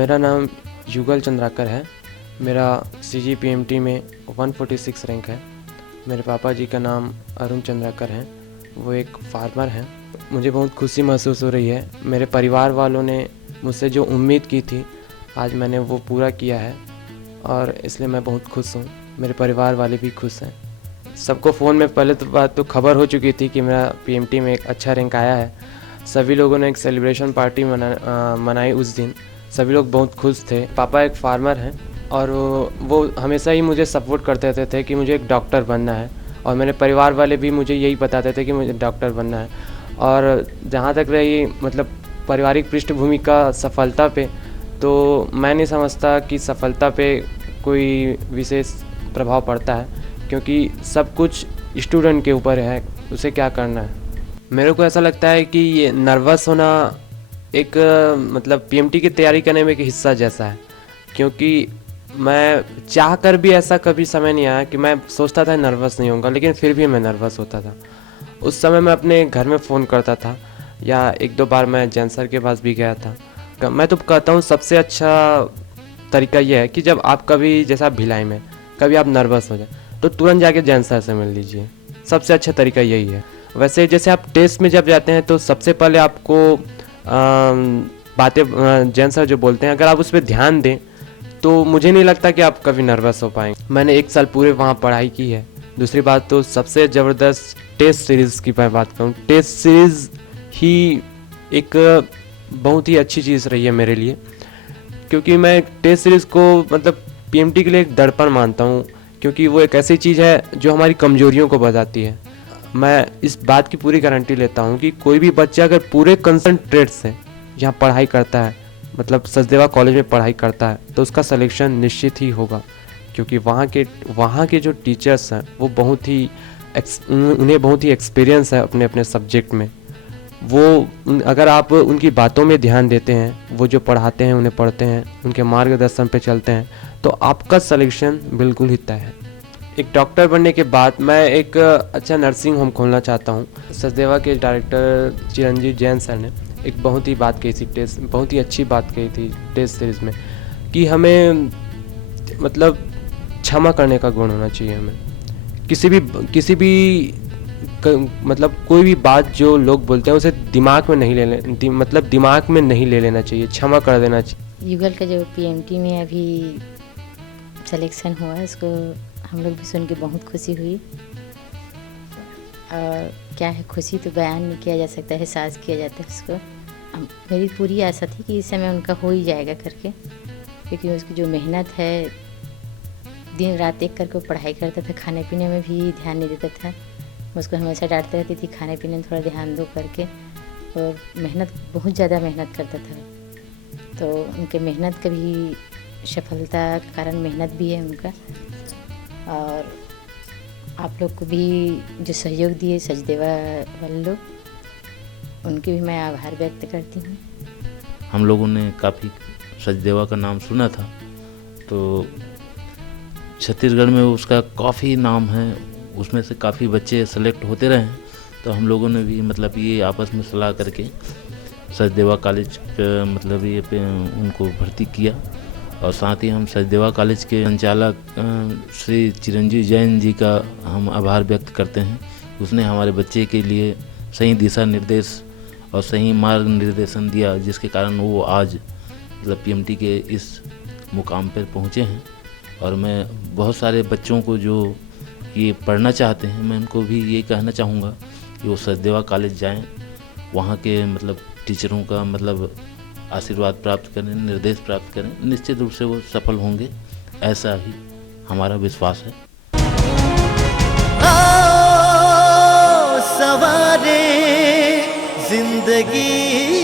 मेरा नाम युगल चंद्राकर है। मेरा CGPMT में 146 रैंक है। मेरे पापा जी का नाम अरुण चंद्राकर हैं, वो एक फार्मर हैं। मुझे बहुत खुशी महसूस हो रही है। मेरे परिवार वालों ने मुझसे जो उम्मीद की थी, आज मैंने वो पूरा किया है और इसलिए मैं बहुत खुश हूँ। मेरे परिवार वाले भी खुश हैं। सबको फ़ोन में पहले तो बात तो खबर हो चुकी थी कि मेरा PMT में एक अच्छा रैंक आया है। सभी लोगों ने एक सेलिब्रेशन पार्टी मनाई उस दिन। सभी लोग बहुत खुश थे। पापा एक फार्मर हैं और वो हमेशा ही मुझे सपोर्ट करते रहते थे कि मुझे एक डॉक्टर बनना है, और मेरे परिवार वाले भी मुझे यही बताते थे कि मुझे डॉक्टर बनना है। और जहाँ तक रही मतलब पारिवारिक पृष्ठभूमि का सफलता पे, तो मैं नहीं समझता कि सफलता पे कोई विशेष प्रभाव पड़ता है, क्योंकि सब कुछ स्टूडेंट के ऊपर है, उसे क्या करना है। मेरे को ऐसा लगता है कि ये नर्वस होना एक मतलब PMT की तैयारी करने में एक हिस्सा जैसा है, क्योंकि मैं चाह कर भी ऐसा कभी समय नहीं आया कि मैं सोचता था नर्वस नहीं होऊंगा, लेकिन फिर भी मैं नर्वस होता था। उस समय मैं अपने घर में फ़ोन करता था, या एक दो बार मैं जैन सर के पास भी गया था। मैं तो कहता हूँ सबसे अच्छा तरीका यह है कि जब आप कभी जैसा भिलाई में कभी आप नर्वस हो जाए तो तुरंत जाके जैन सर से मिल लीजिए। सबसे अच्छा तरीका यही है। वैसे जैसे आप टेस्ट में जब जाते हैं तो सबसे पहले आपको बातें जैन सर जो बोलते हैं, अगर आप उस पर ध्यान दें तो मुझे नहीं लगता कि आप कभी नर्वस हो पाएंगे। मैंने 1 साल पूरे वहाँ पढ़ाई की है। दूसरी बात तो सबसे ज़बरदस्त टेस्ट सीरीज़ की मैं बात करूँ, टेस्ट सीरीज़ ही एक बहुत ही अच्छी चीज़ रही है मेरे लिए, क्योंकि मैं टेस्ट सीरीज़ को मतलब PMT के लिए एक दर्पण मानता हूँ, क्योंकि वो एक ऐसी चीज़ है जो हमारी कमजोरियों को बताती है। मैं इस बात की पूरी गारंटी लेता हूँ कि कोई भी बच्चा अगर पूरे कंसंट्रेट से यहाँ पढ़ाई करता है, मतलब सचदेवा कॉलेज में पढ़ाई करता है, तो उसका सिलेक्शन निश्चित ही होगा, क्योंकि वहाँ के जो टीचर्स हैं वो बहुत ही उन्हें बहुत ही एक्सपीरियंस है अपने अपने सब्जेक्ट में। अगर आप उनकी बातों में ध्यान देते हैं, वो जो पढ़ाते हैं उन्हें पढ़ते हैं, उनके मार्गदर्शन पे चलते हैं, तो आपका सिलेक्शन बिल्कुल ही तय है। एक डॉक्टर बनने के बाद मैं एक अच्छा नर्सिंग होम खोलना चाहता हूँ। सचदेवा के डायरेक्टर चिरंजीव जैन सर ने एक बहुत ही बात कही थी, बहुत ही अच्छी बात कही थी टेस्ट सीरीज़ में, कि हमें मतलब क्षमा करने का गुण होना चाहिए। हमें किसी भी मतलब कोई भी बात जो लोग बोलते हैं उसे दिमाग में नहीं ले लेना चाहिए, क्षमा कर देना चाहिए। युगल का जो PMT में अभी सिलेक्शन हुआ है, उसको हम लोग भी सुन के बहुत खुशी हुई। और क्या है, खुशी तो बयान नहीं किया जा सकता, एहसास किया जाता है उसको। मेरी पूरी आशा थी कि इस समय उनका हो ही जाएगा करके, क्योंकि उसकी जो मेहनत है, दिन रात एक करके पढ़ाई करता था, खाने पीने में भी ध्यान नहीं देता था। मैं उसको हमेशा डांटती रहती थी, खाने पीने में थोड़ा ध्यान दो करके, और मेहनत बहुत ज़्यादा मेहनत करता था। तो उनके मेहनत का भी सफलता का कारण मेहनत भी है उनका। और आप लोग को भी जो सहयोग दिए सचदेवा वाले लोग, उनके भी मैं आभार व्यक्त करती हूँ। हम लोगों ने काफ़ी सचदेवा का नाम सुना था, तो छत्तीसगढ़ में उसका काफ़ी नाम है, उसमें से काफ़ी बच्चे सेलेक्ट होते रहे हैं। तो हम लोगों ने भी मतलब ये आपस में सलाह करके सचदेवा कॉलेज का मतलब ये पे उनको भर्ती किया। और साथ ही हम सचदेवा कॉलेज के संचालक श्री चिरंजीव जैन जी का हम आभार व्यक्त करते हैं। उसने हमारे बच्चे के लिए सही दिशा निर्देश और सही मार्ग निर्देशन दिया, जिसके कारण वो आज मतलब PMT के इस मुकाम पर पहुँचे हैं। और मैं बहुत सारे बच्चों को जो ये पढ़ना चाहते हैं, मैं उनको भी ये कहना चाहूँगा कि वो सचदेवा कॉलेज जाएं, वहाँ के मतलब टीचरों का मतलब आशीर्वाद प्राप्त करें, निर्देश प्राप्त करें, निश्चित रूप से वो सफल होंगे, ऐसा ही हमारा विश्वास है। सवारे जिंदगी